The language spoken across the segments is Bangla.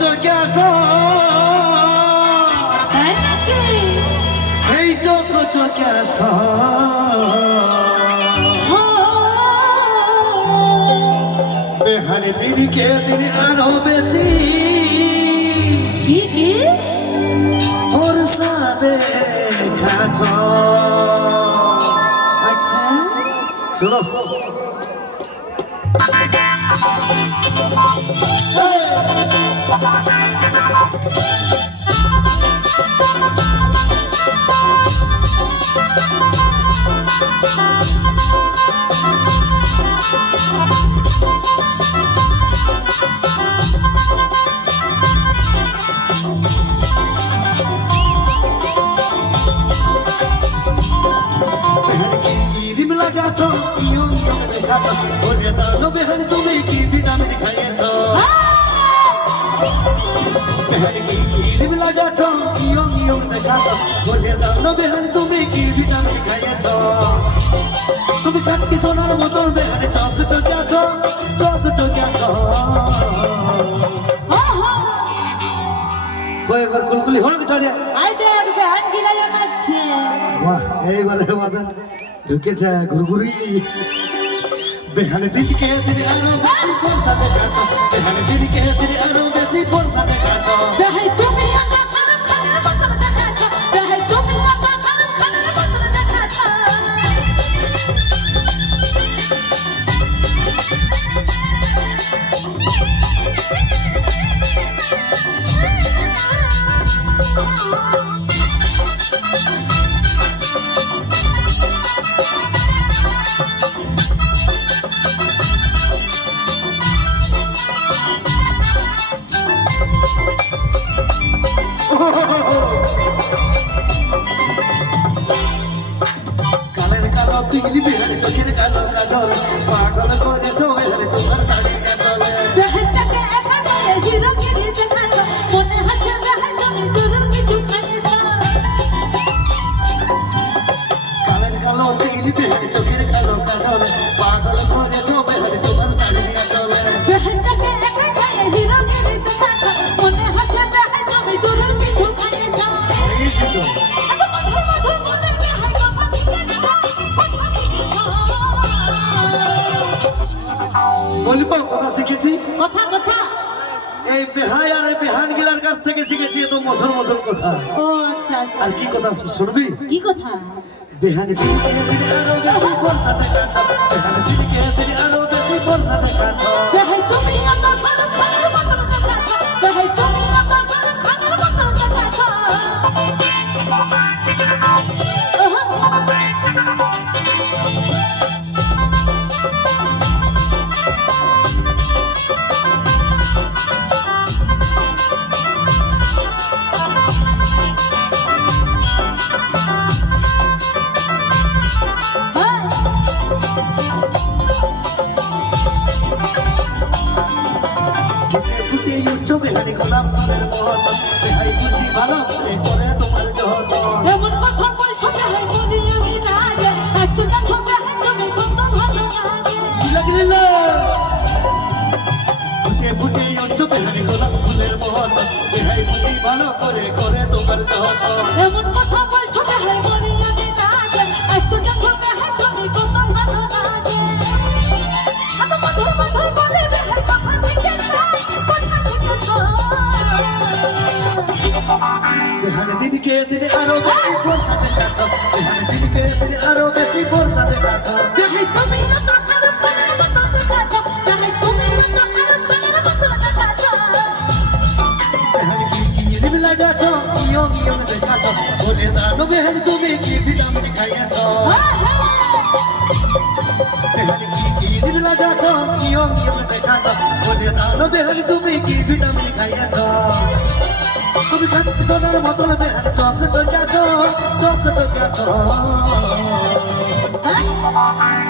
চোখে আছো এই চোখে আছো বেহানে দিনকে দিন আরো বেশি ফর্সা দেখাছ। আচ্ছা চলো বেহানি তুমি কি ভিটামিন খাইয়েছ লাগাছ ইয়ং ইয়ং দেখাছ বলে দাও বেহানি তুমি কি ভিটামিন খাইয়েছ তুমি চাটকি সোনার মতন বেহানি চক চকে আছো কয়েকবার কুলকুলি হলো কি ছাড়িয়ে বাহ এইবারে মাদান ঢুকেছে ঘুরঘুরি বেহানে দিনকে দিন আরো বেশি ফর্সা দেখাছ বেহানে দিনকে দিন আরো বেশি ফর্সা দেখাছ বেহাই তুমি আতা সারাম খানের মতন দেখাছ বেহাই তুমি আতা সারাম খানের মতন দেখাছ দিলি বেহানে চোখের কালো কাজল পাগল করেছ বেহানে তোমার শাড়ি কাজলে বেহানটাকে একা নয় হিরো গিরি দেখাছ মনে হচ্ছে বেহাই তুমি দুরুর কিছু খাইয়েছ কালের কালো দিলি বেহানে চোখের কালো কাজল পাগল করেছ বেহানে তোমার শাড়ি কাজলে বেহানটাকে একা নয় হিরো গিরি দেখাছ মনে হচ্ছে বেহাই তুমি দুরুর কিছু খাইয়েছ বলব কথা শিখেছি কথা কথা এই বেহাই আর এই বেহান গিলার কাছ থেকে শিখেছি তো মধুর মধুর কথা। ও আচ্ছা আচ্ছা আর কি কথা শুনবি কি কথা বেহানে দিনকে দিন আরো বেশি ফর্সা দেখাছ বেহানে দিনকে দিন আরো বেশি ফর্সা দেখাছ বেহাই তুমি আতা সারাম খানের মতন দেখাছ বেহাই তুমি আতা সারাম খানের মতন দেখাছ বেহানি গোলাপ ফুলের মত বেহাই বুঝি ভালো করে তোমার যত এমন কথা বলছো বেহাই বলি আমি না রে আচ্ছা ছোট বেহাই তুমি কত ভালো লাগে লাগলিল ফুটে ফুটে উঠছো বেহানি গোলাপ ফুলের মত বেহাই বুঝি ভালো করে তোমার যত এমন কথা বলছো বেহাই বলি আমি না রে আচ্ছা ছোট বেহাই তুমি কত ভালো লাগে এত মধুর মধুর বলে বেহাই কথা শিখেছ বেহানে দিনকে দিন আরো বেশি ফর্সা দেখাছ বেহানে দিনকে দিন আরো বেশি ফর্সা দেখাছ বেহাই তুমি এত সারাম খানের মতন দেখাছ বেহাই তুমি এত সারাম খানের মতন দেখাছ বেহানি কি রিম লাগাছ ইয়ং ইয়ং দেখাছ বলে দাও বেহানি তুমি কি ভিটামিন খাইয়েছ বেহানি কি রিম লাগাছ ইয়ং ইয়ং দেখাছ বলে দাও বেহানি তুমি কি ভিটামিন খাইয়েছ তুমি খাচ্ছি সোনার মতন বেহানি চক চকে আছো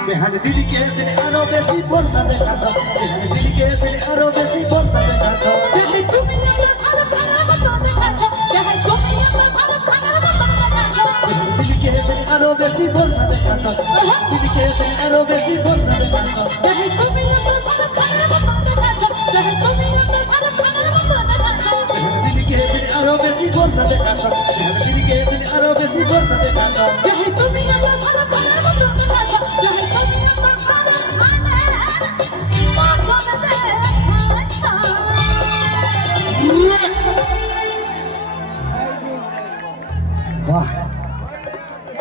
বেহানি দিদিকে দিন আরো বেশি ফর্সা দেখাছ বেহানি দিদিকে দিন আরো বেশি ফর্সা দেখাছ বেহাই তুমি এত সারাম খানের মতন দেখাছ বেহাই তুমি এত সারাম খানের মতন দেখাছ দিদিকে দিন আরো বেশি ফর্সা দেখাছ দিদিকে দিন আরো বেশি ফর্সা দেখাছ বেহাই তুমি এত সারাম খানের মতন দেখাছ বেহাই তুমি এত সারাম খানের মতন দেখাছ দেখাচ্ছ, বেহাল দিনকে দিন আরো বেশি ফোর্সা দেখাচ্ছ।